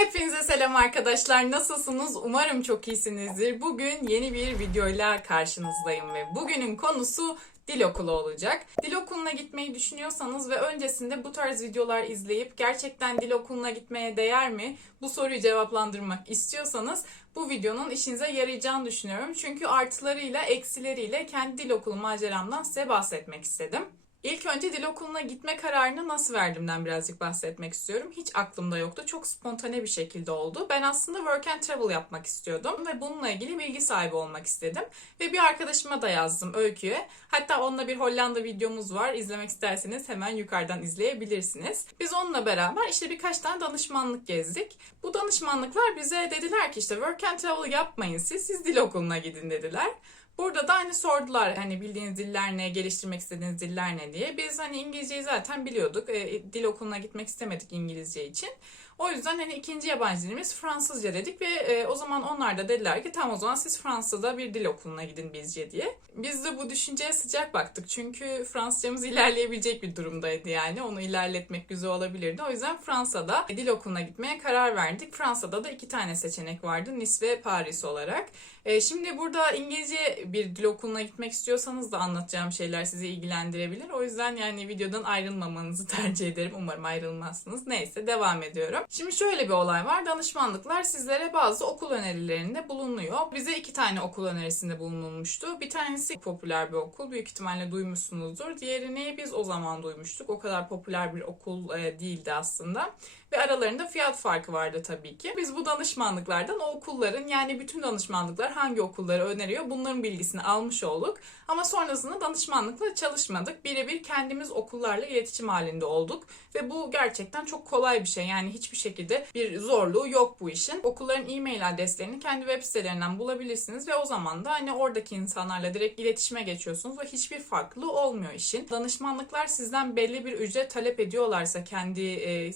Hepinize selam arkadaşlar. Nasılsınız? Umarım çok iyisinizdir. Bugün yeni bir videoyla karşınızdayım ve bugünün konusu dil okulu olacak. Dil okuluna gitmeyi düşünüyorsanız ve öncesinde bu tarz videolar izleyip gerçekten dil okuluna gitmeye değer mi? Bu soruyu cevaplandırmak istiyorsanız bu videonun işinize yarayacağını düşünüyorum. Çünkü artılarıyla eksileriyle kendi dil okulu maceramdan size bahsetmek istedim. İlk önce dil okuluna gitme kararını nasıl verdiğimden birazcık bahsetmek istiyorum. Hiç aklımda yoktu. Çok spontane bir şekilde oldu. Ben aslında work and travel yapmak istiyordum ve bununla ilgili bilgi sahibi olmak istedim. Ve bir arkadaşıma da yazdım Öykü'ye. Hatta onunla bir Hollanda videomuz var. İzlemek isterseniz hemen yukarıdan izleyebilirsiniz. Biz onunla beraber işte birkaç tane danışmanlık gezdik. Bu danışmanlıklar bize dediler ki işte work and travel yapmayın siz, siz dil okuluna gidin dediler. Burada da hani sordular hani bildiğiniz diller ne, geliştirmek istediğiniz diller ne diye. Biz hani İngilizceyi zaten biliyorduk. E, dil okuluna gitmek istemedik İngilizce için. O yüzden hani ikinci yabancı dilimiz Fransızca dedik ve e, o zaman onlar da dediler ki tamam o zaman siz Fransa'da bir dil okuluna gidin bizce diye. Biz de bu düşünceye sıcak baktık çünkü Fransızcamız ilerleyebilecek bir durumdaydı yani onu ilerletmek güzel olabilirdi. O yüzden Fransa'da dil okuluna gitmeye karar verdik. Fransa'da da iki tane seçenek vardı Nice ve Paris olarak. E, şimdi burada İngilizce bir dil okuluna gitmek istiyorsanız da anlatacağım şeyler sizi ilgilendirebilir. O yüzden yani videodan ayrılmamanızı tercih ederim. Umarım ayrılmazsınız. Neyse devam ediyorum. Şimdi şöyle bir olay var. Danışmanlıklar sizlere bazı okul önerilerinde bulunuyor. Bize iki tane okul önerisinde bulunulmuştu. Bir tanesi popüler bir okul. Büyük ihtimalle duymuşsunuzdur. Diğerini biz o zaman duymuştuk. O kadar popüler bir okul e, değildi aslında. Ve aralarında fiyat farkı vardı tabii ki. Biz bu danışmanlıklardan o okulların yani bütün danışmanlıklar hangi okulları öneriyor bunların bilgisini almış olduk. Ama sonrasında danışmanlıkla çalışmadık. Birebir kendimiz okullarla iletişim halinde olduk. Ve bu gerçekten çok kolay bir şey. Yani hiçbir şekilde bir zorluğu yok bu işin. Okulların e-mail adreslerini kendi web sitelerinden bulabilirsiniz ve o zaman da hani oradaki insanlarla direkt iletişime geçiyorsunuz ve hiçbir farklı olmuyor işin. Danışmanlıklar sizden belli bir ücret talep ediyorlarsa kendi e,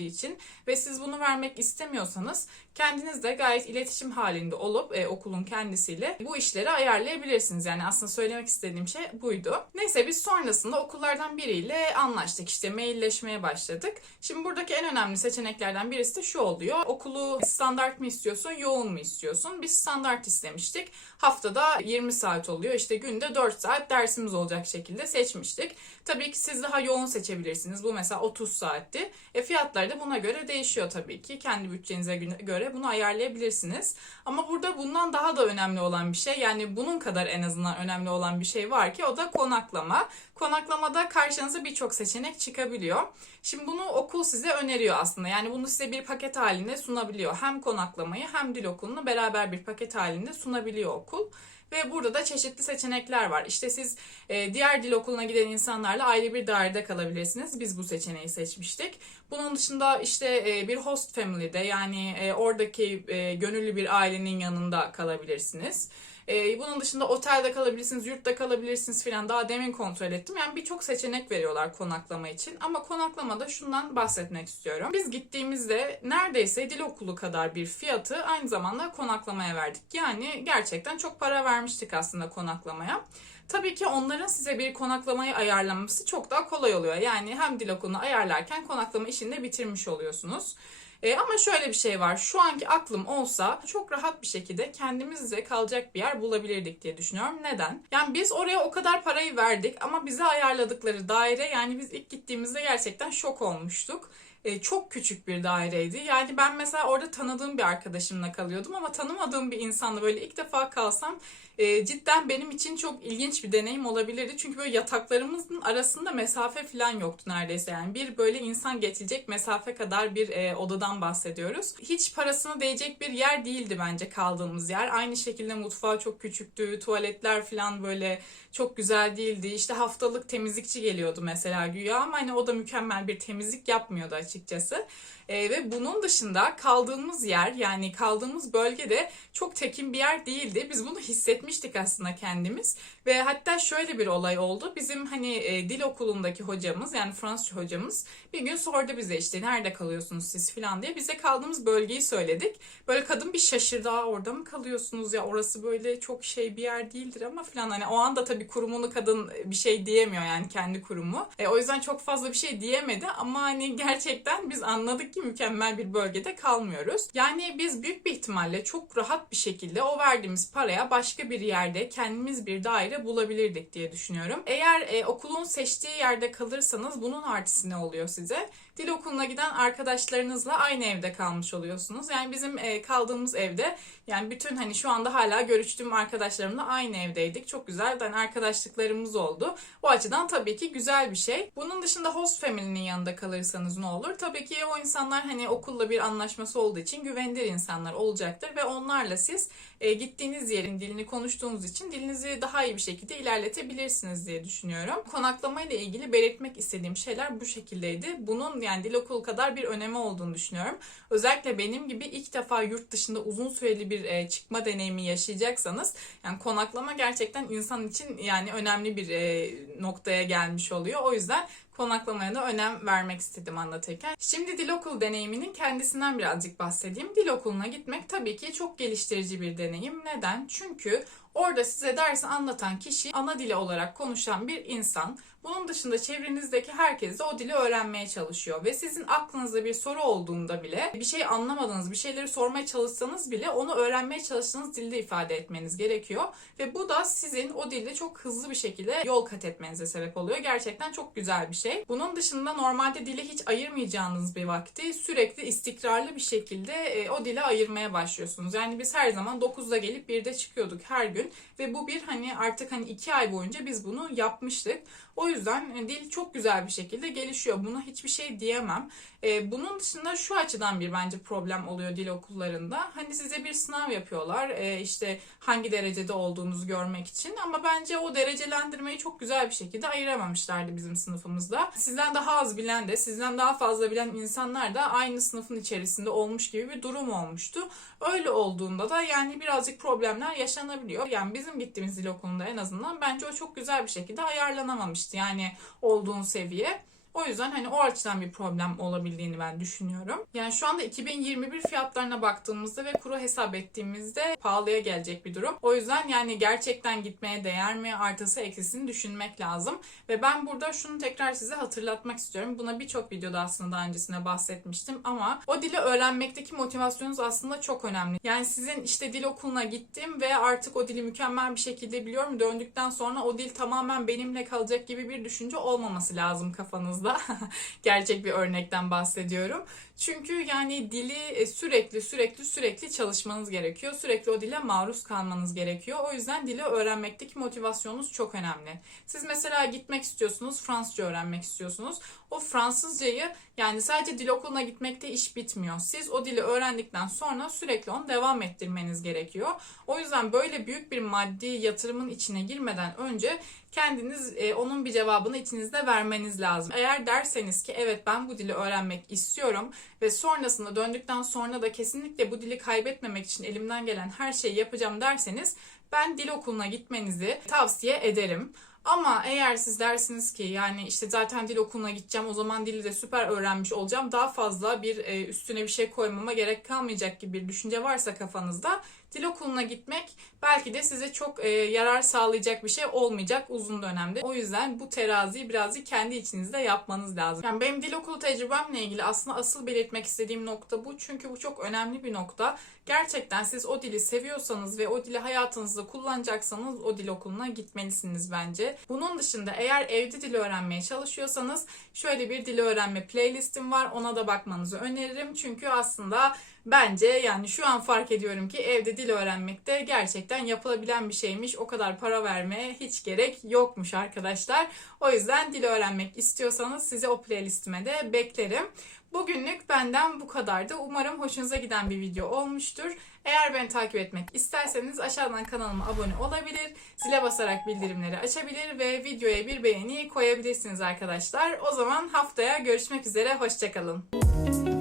servisleri için ve siz bunu vermek istemiyorsanız kendiniz de gayet iletişim halinde olup e, okulun kendisiyle bu işleri ayarlayabilirsiniz. Yani aslında söylemek istediğim şey buydu. Neyse biz sonrasında okullardan biriyle anlaştık. İşte mailleşmeye başladık. Şimdi buradaki en önemli seçeneklerden birisi de şu oluyor. Okulu standart mı istiyorsun, yoğun mu istiyorsun? Biz standart istemiştik. Haftada 20 saat oluyor. İşte günde 4 saat dersimiz olacak şekilde seçmiştik. Tabii ki siz daha yoğun seçebilirsiniz. Bu mesela 30 saatti. E fiyatlar da buna göre değişiyor tabii ki. Kendi bütçenize göre bunu ayarlayabilirsiniz. Ama burada bundan daha da önemli olan bir şey yani bunun kadar en azından önemli olan bir şey var ki o da konaklama. Konaklamada karşınıza birçok seçenek çıkabiliyor. Şimdi bunu okul size öneriyor aslında. Yani bunu size bir paket halinde sunabiliyor. Hem konaklamayı hem dil okulunu beraber bir paket halinde sunabiliyor okul. Ve burada da çeşitli seçenekler var. İşte siz e, diğer dil okuluna giden insanlarla ayrı bir dairede kalabilirsiniz. Biz bu seçeneği seçmiştik. Bunun dışında işte e, bir host family'de yani e, oradaki e, gönüllü bir ailenin yanında kalabilirsiniz. Ee, bunun dışında otelde kalabilirsiniz, yurtta kalabilirsiniz filan. Daha demin kontrol ettim. Yani birçok seçenek veriyorlar konaklama için. Ama konaklamada şundan bahsetmek istiyorum. Biz gittiğimizde neredeyse dil okulu kadar bir fiyatı aynı zamanda konaklamaya verdik. Yani gerçekten çok para vermiştik aslında konaklamaya. Tabii ki onların size bir konaklamayı ayarlaması çok daha kolay oluyor. Yani hem dil okulunu ayarlarken konaklama işini de bitirmiş oluyorsunuz. E, ama şöyle bir şey var. Şu anki aklım olsa çok rahat bir şekilde kendimizle kalacak bir yer bulabilirdik diye düşünüyorum. Neden? Yani biz oraya o kadar parayı verdik ama bize ayarladıkları daire yani biz ilk gittiğimizde gerçekten şok olmuştuk e, çok küçük bir daireydi. Yani ben mesela orada tanıdığım bir arkadaşımla kalıyordum ama tanımadığım bir insanla böyle ilk defa kalsam e, cidden benim için çok ilginç bir deneyim olabilirdi. Çünkü böyle yataklarımızın arasında mesafe falan yoktu neredeyse. Yani bir böyle insan geçecek mesafe kadar bir e, odadan bahsediyoruz. Hiç parasına değecek bir yer değildi bence kaldığımız yer. Aynı şekilde mutfağı çok küçüktü. Tuvaletler falan böyle çok güzel değildi. İşte haftalık temizlikçi geliyordu mesela güya ama hani o da mükemmel bir temizlik yapmıyordu açıkçası. E, ve bunun dışında kaldığımız yer yani kaldığımız bölgede çok tekin bir yer değildi. Biz bunu hissetmiştik aslında kendimiz. Ve hatta şöyle bir olay oldu. Bizim hani e, dil okulundaki hocamız yani Fransızca hocamız bir gün sordu bize işte nerede kalıyorsunuz siz falan diye. Bize kaldığımız bölgeyi söyledik. Böyle kadın bir şaşırdı. Orada mı kalıyorsunuz ya orası böyle çok şey bir yer değildir ama falan. Hani o anda tabii kurumunu kadın bir şey diyemiyor yani kendi kurumu. E, o yüzden çok fazla bir şey diyemedi ama hani gerçekten biz anladık ki mükemmel bir bölgede kalmıyoruz. Yani biz büyük bir ihtimalle çok rahat bir şekilde o verdiğimiz paraya başka bir yerde kendimiz bir daire bulabilirdik diye düşünüyorum. Eğer e, okulun seçtiği yerde kalırsanız bunun artısı ne oluyor size? Dil okuluna giden arkadaşlarınızla aynı evde kalmış oluyorsunuz. Yani bizim e, kaldığımız evde yani bütün hani şu anda hala görüştüğüm arkadaşlarımla aynı evdeydik. Çok güzel yani arkadaşlıklarımız oldu. O açıdan tabii ki güzel bir şey. Bunun dışında host family'nin yanında kalırsanız ne olur? Tabii ki o insanlar hani okulla bir anlaşması olduğu için güvenilir insanlar olacaktır ve onlarla siz e, gittiğiniz yerin dilini konuştuğunuz için dilinizi daha iyi bir şekilde ilerletebilirsiniz diye düşünüyorum. Konaklama ile ilgili belirtmek istediğim şeyler bu şekildeydi. Bunun yani dil okulu kadar bir önemi olduğunu düşünüyorum. Özellikle benim gibi ilk defa yurt dışında uzun süreli bir e, çıkma deneyimi yaşayacaksanız yani konaklama gerçekten insan için yani önemli bir e, noktaya gelmiş oluyor. O yüzden konaklamaya da önem vermek istedim anlatırken. Şimdi dil okulu deneyiminin kendisinden birazcık bahsedeyim. Dil okuluna gitmek tabii ki çok geliştirici bir deneyim. Neden? Çünkü orada size dersi anlatan kişi ana dili olarak konuşan bir insan. Bunun dışında çevrenizdeki herkes de o dili öğrenmeye çalışıyor ve sizin aklınızda bir soru olduğunda bile bir şey anlamadığınız, bir şeyleri sormaya çalışsanız bile onu öğrenmeye çalıştığınız dilde ifade etmeniz gerekiyor ve bu da sizin o dilde çok hızlı bir şekilde yol kat etmenize sebep oluyor. Gerçekten çok güzel bir şey. Bunun dışında normalde dile hiç ayırmayacağınız bir vakti sürekli istikrarlı bir şekilde e, o dile ayırmaya başlıyorsunuz. Yani biz her zaman 9'da gelip 1'de çıkıyorduk her gün ve bu bir hani artık hani 2 ay boyunca biz bunu yapmıştık. O yüzden e, dil çok güzel bir şekilde gelişiyor. Buna hiçbir şey diyemem. E, bunun dışında şu açıdan bir bence problem oluyor dil okullarında. Hani size bir sınav yapıyorlar. E, işte hangi derecede olduğunuzu görmek için. Ama bence o derecelendirmeyi çok güzel bir şekilde ayıramamışlardı bizim sınıfımızda. Sizden daha az bilen de, sizden daha fazla bilen insanlar da aynı sınıfın içerisinde olmuş gibi bir durum olmuştu. Öyle olduğunda da yani birazcık problemler yaşanabiliyor. Yani bizim gittiğimiz dil okulunda en azından bence o çok güzel bir şekilde ayarlanamamıştı. Yani olduğun seviye. O yüzden hani o açıdan bir problem olabildiğini ben düşünüyorum. Yani şu anda 2021 fiyatlarına baktığımızda ve kuru hesap ettiğimizde pahalıya gelecek bir durum. O yüzden yani gerçekten gitmeye değer mi artısı eksisini düşünmek lazım. Ve ben burada şunu tekrar size hatırlatmak istiyorum. Buna birçok videoda aslında daha öncesine bahsetmiştim ama o dili öğrenmekteki motivasyonunuz aslında çok önemli. Yani sizin işte dil okuluna gittim ve artık o dili mükemmel bir şekilde biliyorum. Döndükten sonra o dil tamamen benimle kalacak gibi bir düşünce olmaması lazım kafanızda aslında. Gerçek bir örnekten bahsediyorum. Çünkü yani dili e, sürekli sürekli sürekli çalışmanız gerekiyor. Sürekli o dile maruz kalmanız gerekiyor. O yüzden dili öğrenmekteki motivasyonunuz çok önemli. Siz mesela gitmek istiyorsunuz, Fransızca öğrenmek istiyorsunuz. O Fransızcayı yani sadece dil okuluna gitmekte iş bitmiyor. Siz o dili öğrendikten sonra sürekli onu devam ettirmeniz gerekiyor. O yüzden böyle büyük bir maddi yatırımın içine girmeden önce kendiniz e, onun bir cevabını içinizde vermeniz lazım. Eğer derseniz ki evet ben bu dili öğrenmek istiyorum ve sonrasında döndükten sonra da kesinlikle bu dili kaybetmemek için elimden gelen her şeyi yapacağım derseniz ben dil okuluna gitmenizi tavsiye ederim. Ama eğer siz dersiniz ki yani işte zaten dil okuluna gideceğim o zaman dili de süper öğrenmiş olacağım. Daha fazla bir e, üstüne bir şey koymama gerek kalmayacak gibi bir düşünce varsa kafanızda dil okuluna gitmek belki de size çok e, yarar sağlayacak bir şey olmayacak uzun dönemde. O yüzden bu teraziyi birazcık kendi içinizde yapmanız lazım. Yani benim dil okulu tecrübemle ilgili aslında asıl belirtmek istediğim nokta bu. Çünkü bu çok önemli bir nokta. Gerçekten siz o dili seviyorsanız ve o dili hayatınızda kullanacaksanız o dil okuluna gitmelisiniz bence. Bunun dışında eğer evde dil öğrenmeye çalışıyorsanız şöyle bir dil öğrenme playlistim var. Ona da bakmanızı öneririm. Çünkü aslında bence yani şu an fark ediyorum ki evde dil öğrenmekte gerçekten yapılabilen bir şeymiş. O kadar para vermeye hiç gerek yokmuş arkadaşlar. O yüzden dil öğrenmek istiyorsanız size o playlistime de beklerim. Bugünlük benden bu kadardı. Umarım hoşunuza giden bir video olmuştur. Eğer beni takip etmek isterseniz aşağıdan kanalıma abone olabilir, zile basarak bildirimleri açabilir ve videoya bir beğeni koyabilirsiniz arkadaşlar. O zaman haftaya görüşmek üzere, hoşçakalın.